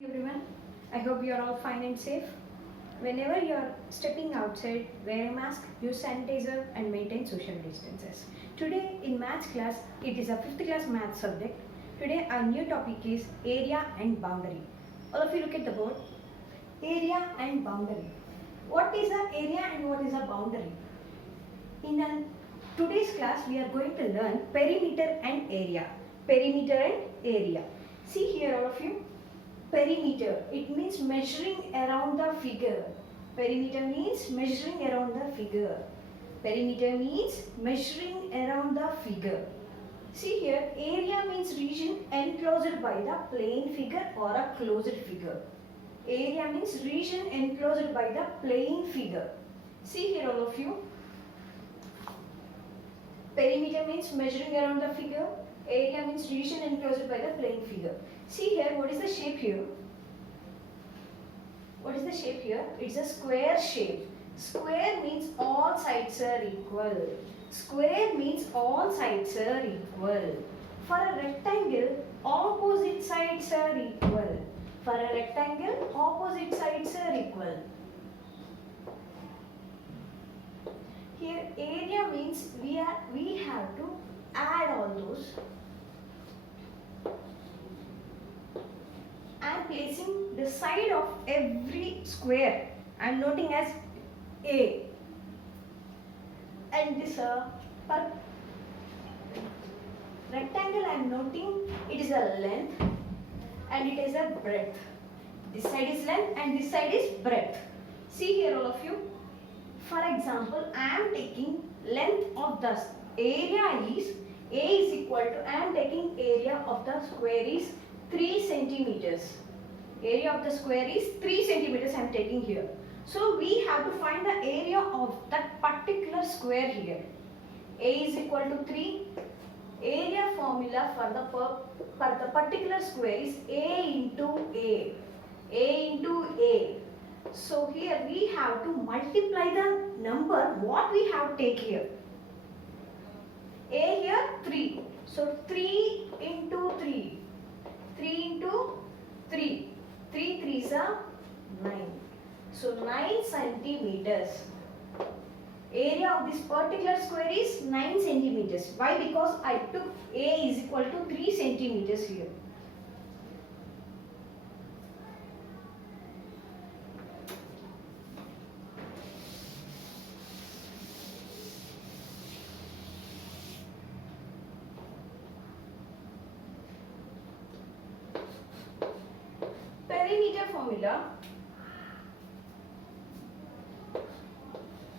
Everyone, I hope you are all fine and safe. Whenever you are stepping outside, wear a mask, use sanitizer and maintain social distances. Today in maths class, it is a 5th class maths subject. Today our new topic is area and boundary. All of you look at the board. Area and boundary. What is a area and what is a boundary? Today's class we are going to learn perimeter and area. Perimeter and area. See here all of you. Perimeter, it means measuring around the figure. Perimeter means measuring around the figure. Perimeter means measuring around the figure. See here, area means region enclosed by the plane figure or a closed figure. Area means region enclosed by the plane figure. See here all of you. Perimeter means measuring around the figure. Area means region enclosed by the plane figure. See here, what is the shape here? What is the shape here? It's a square shape. Square means all sides are equal. Square means all sides are equal. For a rectangle, opposite sides are equal. For a rectangle, opposite sides are equal. Here, area means we have to add all those. I am placing the side of every square. I am noting as A. And this rectangle I am noting it is a length and it is a breadth. This side is length and this side is breadth. See here all of you. For example, I am taking length of the area is A is equal to, I am taking area of the square is 3 centimeters. Area of the square is 3 centimeters I am taking here. So we have to find the area of that particular square here. A is equal to 3. Area formula for the particular square is A into A. A into A. So here we have to multiply the number what we have to take here. A here 3. So 3 into 3. 3 into 3. 3 3s are 9. So 9 centimeters. Area of this particular square is 9 centimeters. Why? Because I took A is equal to 3 centimeters here.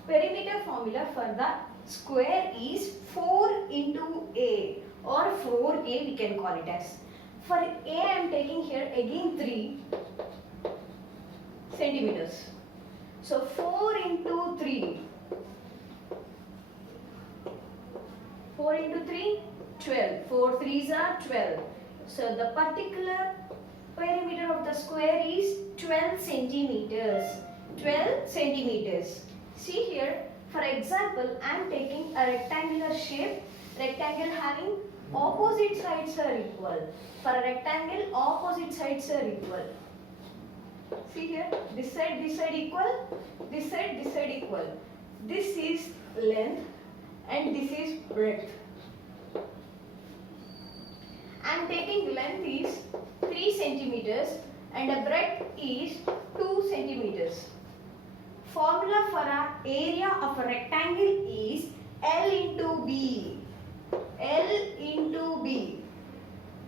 Perimeter formula for the square is 4 into A or 4A we can call it as. For A I am taking here again 3 centimeters. So 4 into 3. 4 into 3, 12. 4 3s are 12. So the particular perimeter of the square is 12 centimeters. 12 centimeters. See here, for example, I am taking a rectangular shape. Rectangle having opposite sides are equal. For a rectangle, opposite sides are equal. See here, this side equal, this side equal. This is length and this is breadth. I am taking length is 3 centimeters and a breadth is 2 centimeters. Formula for an area of a rectangle is L into B. L into B.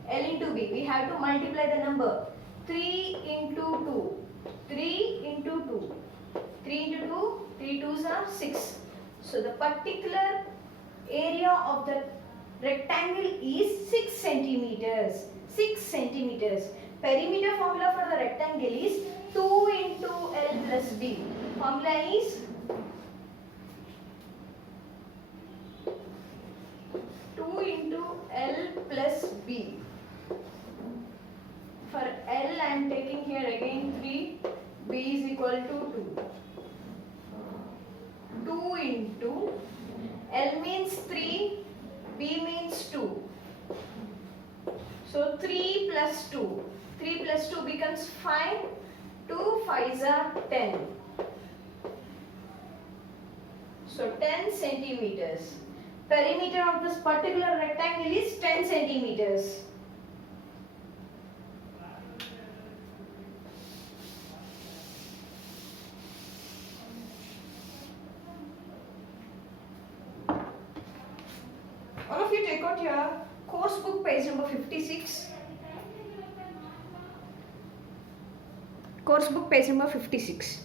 L into B. We have to multiply the number. 3 into 2. 3 into 2. 3 into 2. 3 2s are 6. So the particular area of the rectangle is 6 centimeters. 6 centimeters. Perimeter formula for the rectangle is 2 into L plus B. Formula is 2 into L plus B. For L I am taking here again 3. B is equal to 2. 2 into L means 3. B means 2. So 3 plus 2. 3 plus 2 becomes 5. 2 5s are 10. So 10 centimeters. Perimeter of this particular rectangle is 10 centimeters. All of you take out your course book, page number 56. Course book, page number 56.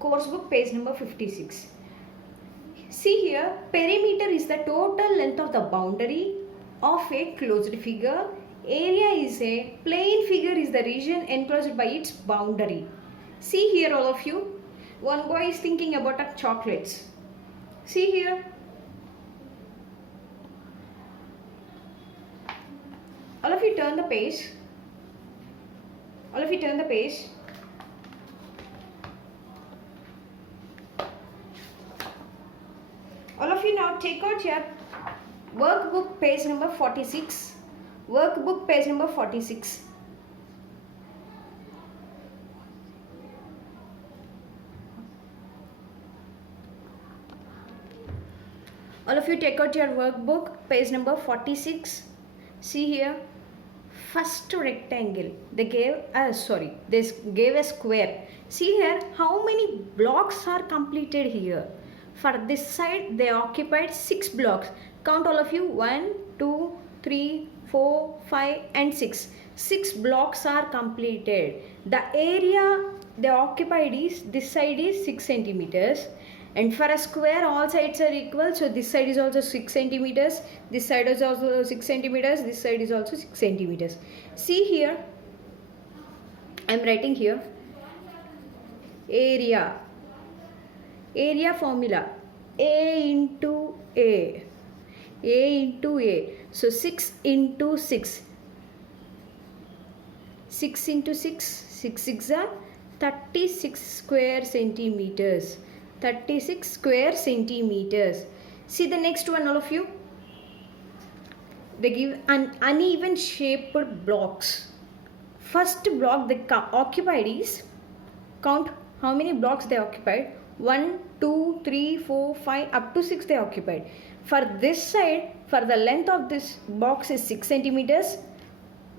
Course book, page number 56. See here, perimeter is the total length of the boundary of a closed figure. Area is a plane figure, is the region enclosed by its boundary. See here, all of you. One boy is thinking about chocolates. See here. All of you turn the page. All of you turn the page. All of you now take out your workbook, page number 46. Workbook, page number 46. All of you take out your workbook, page number 46. See here, first rectangle. They gave a square. See here, how many blocks are completed here? For this side, they occupied 6 blocks. Count, all of you. 1, 2, 3, 4, 5 and 6. 6 blocks are completed. The area they occupied is, this side is 6 centimeters. And for a square, all sides are equal. So this side is also 6 centimeters. This side is also 6 centimeters. This side is also 6 centimeters. See here, I am writing here area. Area formula, A into A. A into A. So 6 into 6. 6 into 6. 6 6 are 36 square centimeters. 36 square centimeters. See the next one, all of you. They give an uneven shaped blocks. First block they occupied is, count how many blocks they occupied. 1, 2, 3, 4, 5 up to 6 they occupied. For this side, for the length of this box is 6 centimeters.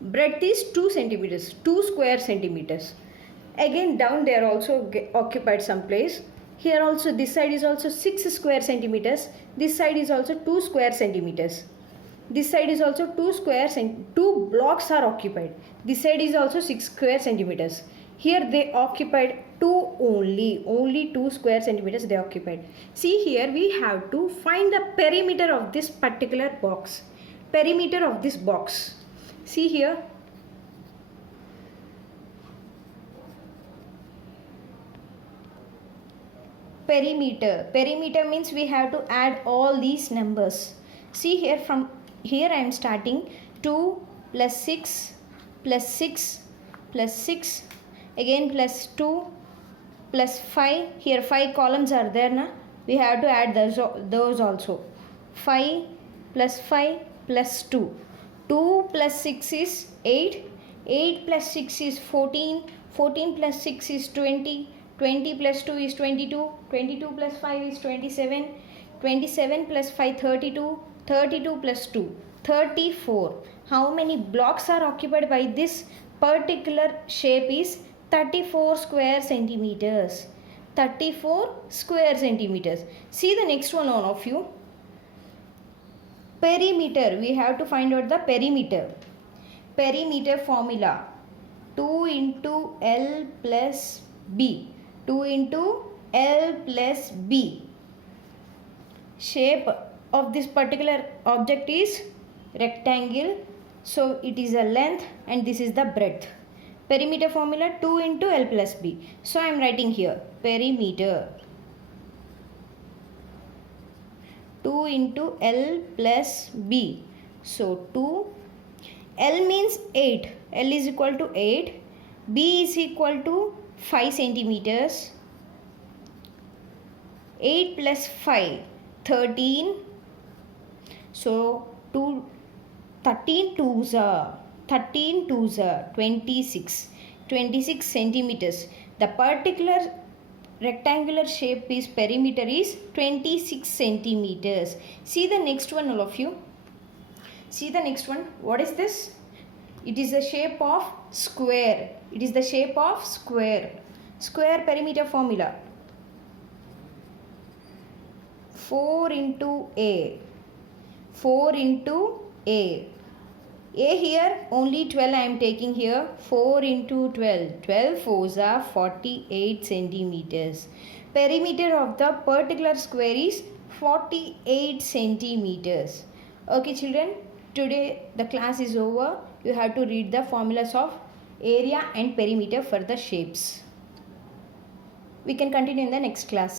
Breadth is 2 centimeters. 2 square centimeters. Again down they are also occupied some place. Here also this side is also 6 square centimeters. This side is also 2 square centimeters. This side is also 2 square centimeters. 2 blocks are occupied. This side is also 6 square centimeters. Here they occupied 2 only 2 square centimeters they occupied. See here, we have to find the perimeter of this particular box. Perimeter of this box. See here. Perimeter. Perimeter means we have to add all these numbers. See here, from here I am starting 2 plus 6 plus 6 plus 6 again plus 2 plus 5. Here 5 columns are there na? We have to add those also. 5 plus 5 plus 2. 2 plus 6 is 8. 8 plus 6 is 14. 14 plus 6 is 20. 20 plus 2 is 22. 22 plus 5 is 27. 27 plus 5 32. 32 plus 2 34. How many blocks are occupied by this particular shape is 34 square centimeters. 34 square centimeters. See the next one, all of you. Perimeter. We have to find out the perimeter. Perimeter formula. 2 into L plus B. 2 into L plus B. Shape of this particular object is rectangle. So it is a length and this is the breadth. Perimeter formula 2 into L plus B. So I am writing here perimeter 2 into L plus B. So 2, L means 8. L is equal to 8. B is equal to 5 centimeters. 8 plus 5, 13. So 13 twos are 26. 26 centimeters. The particular rectangular shape is perimeter is 26 centimeters. See the next one, all of you. See the next one. What is this? It is the shape of square. It is the shape of square. Square perimeter formula. 4 into A. 4 into A. A here only 12 I am taking here. 4 into 12. 12 fours are 48 centimeters. Perimeter of the particular square is 48 centimeters. Okay children, today the class is over. You have to read the formulas of area and perimeter for the shapes. We can continue in the next class.